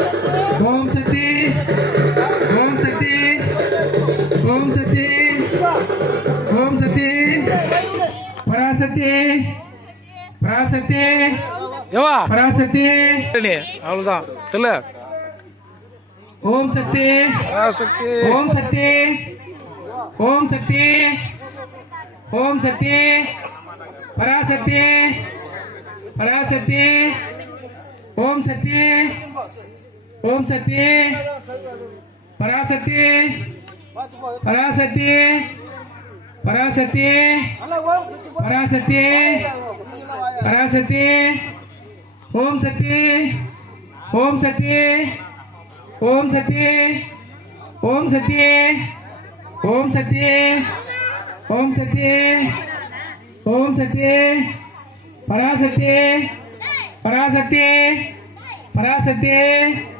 பராசக்தி ஓம் சக்தி ஓம் சக்தி ஓம் சக்தி ஓம் சக்தி. பராசக்தி பராசக்தி பராசக்தி. நீ அவ்வளோதான் சொல்லு. ஓம் சக்தி சக்தி ஓம் சக்தி ஓம் சக்தி ஓம் சக்தி பராசக்தி பராசக்தி ஓம் சக்தி. ओम सती परासती परासती परासती परासती परासती ओम सत्य। ओम सत्य। ओम सत्य। ओम सत्य। ओम सत्य। ओम सत्य। ओम सती परासती परासती परासती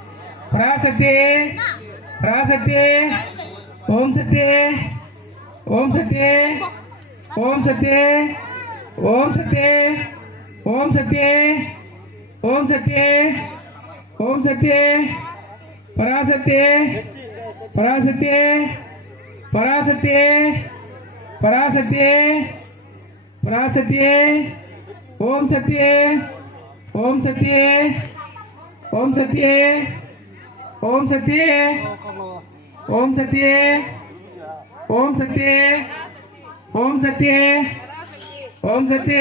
प्रा सत्ये प्रा सत्ये ओम सत्ये ओम सत्ये ओम सत्ये ओम सत्ये ओम सत्ये ओम सत्ये ओम सत्ये परा सत्ये परा सत्ये परा सत्ये परा सत्ये परा सत्ये ओम सत्ये ओम सत्ये ओम सत्ये ओम शक्ति ओम शक्ति ओम शक्ति ओम शक्ति ओम शक्ति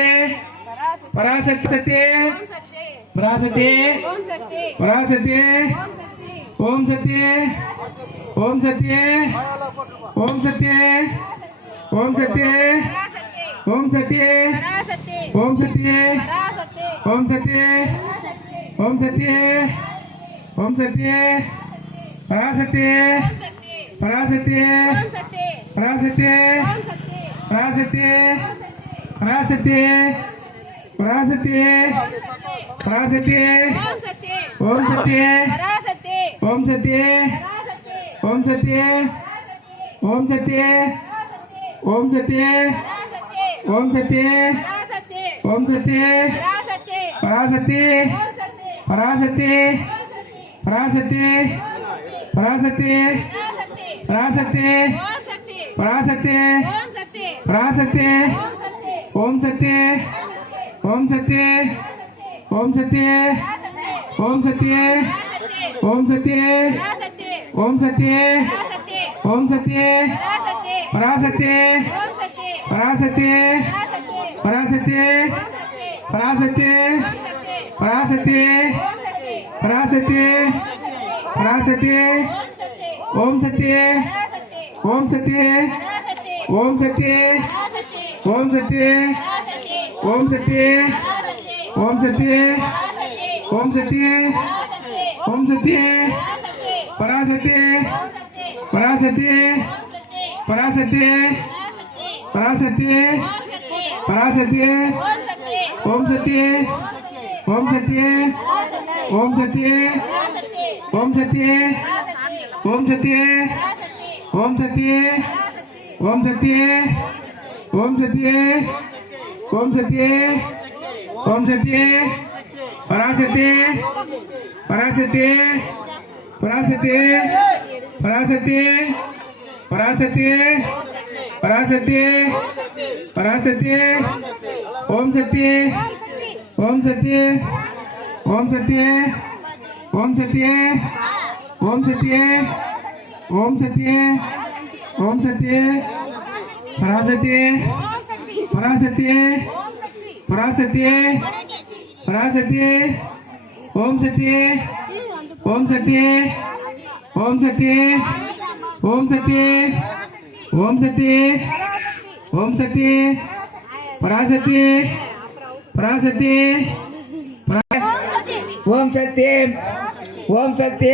पराशक्ति शक्ति पराशक्ति पराशक्ति ओम शक्ति ओम शक्ति ओम शक्ति ओम शक्ति ओम शक्ति ओम शक्ति ओम शक्ति ओम शक्ति ओम शक्ति पराशक्ति पराशक्ति पराशक्ति पराशक्ति पराशक्ति पराशक्ति पराशक्ति ओम सत्य ओम सत्य ओम सत्य ओम सत्य ओम सत्य ओम सत्य ओम सत्य शक्ति पराशक्ति पराशक्ति फरा सकते फरा सकते फरा ओम सत्य ओम सत्य ओम सत्य ओम सत्य ओम सत्य ओम सत्य ओम सत्य परा सत्य परा सत्य परा सत्य पराशक्ति पराशक्ति ओम सत्य। ओम सत्य। ओम सत्य। ओम सत्य। ओम शक्ति ओम सत्य। ओम सत्य। ओम सत्य। पराशक्ति पराशक्ति पराशक्ति पराशक्ति पराशक्ति ओम शक्ति ओम सत्य ओम सत्य ओम सत्य ओम सत्य ओम सत्य ओम सत्य ओम सत्य ओम सत्य ओम सत्य पराशक्तिये पराशक्तिये पराशक्तिये पराशक्तिये पराशक्तिये पराशक्तिये पराशक्तिये ओम सत्य ओम सत्य ओम सत्य ओम सत्य ओम सत्य ओम सत्य ओम सत्य परासत्य परासत्य परासत्य परासत्य ओम सत्य ओम सत्य ओम सत्य ओम सत्य ओम सत्य ओम सत्य परासत्य பராசக்தி ஓம் சக்தி ஓம் சக்தி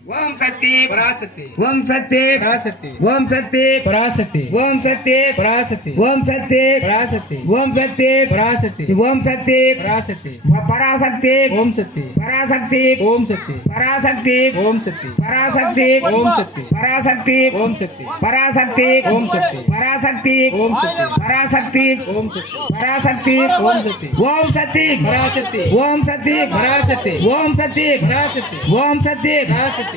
ஓம் சக்தி பராசக்தி ஓம் சக்தி பராசக்தி ஓம் சக்தி பராசக்தி ஓம் சக்தி பராசக்தி ஓம் சக்தி பராசக்தி ஓம் சக்தி பராசக்தி ஓம் சக்தி பராசக்தி பராசக்தி ஓம் சக்தி பராசக்தி ஓம் சக்தி பராசக்தி ஓம் சக்தி பராசக்தி ஓம் சக்தி பராசக்தி ஓம் சக்தி பராசக்தி ஓம் சக்தி பராசக்தி ஓம் சக்தி பராசக்தி ஓம் சக்தி பராசக்தி ஓம் சக்தி ஓம் சக்தி பராசக்தி ஓம் சக்தி பராசக்தி ஓம் சக்தி பராசக்தி ஓம் சக்தி பராசக்தி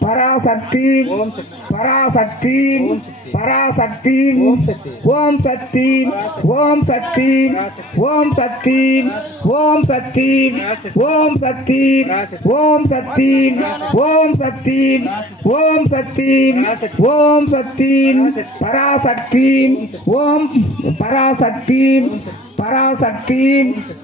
பராசக்தி பராசக்தி பராசக்தி ஓம் சக்தி. ஓம் சக்தி ஓம் சக்தி ஓம் சக்தி ஓம் சக்தி ஓம் சக்தி ஓம் சக்தி ஓம் சக்தி ஓம் சக்தி பராசக்தி. ஓம் பராசக்தி. பராசக்தி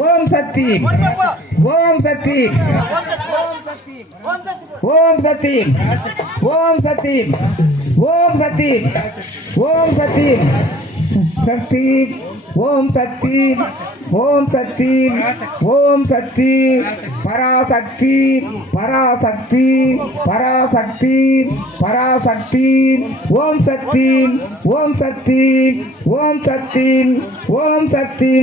ஓம் சக்தி ஓம் சக்தி ஓம் சக்தி ஓம் சக்தி ஓம் சக்தி ஓம் சக்தி சக்தி ஓம் சக்தி ஓம் சக்தி ஓம் சக்தி பராசக்தி பராசக்தி பராசக்தி பராசக்தி ஓம் சக்தி ஓம் சக்தி ஓம் சக்தி ஓம் சக்தி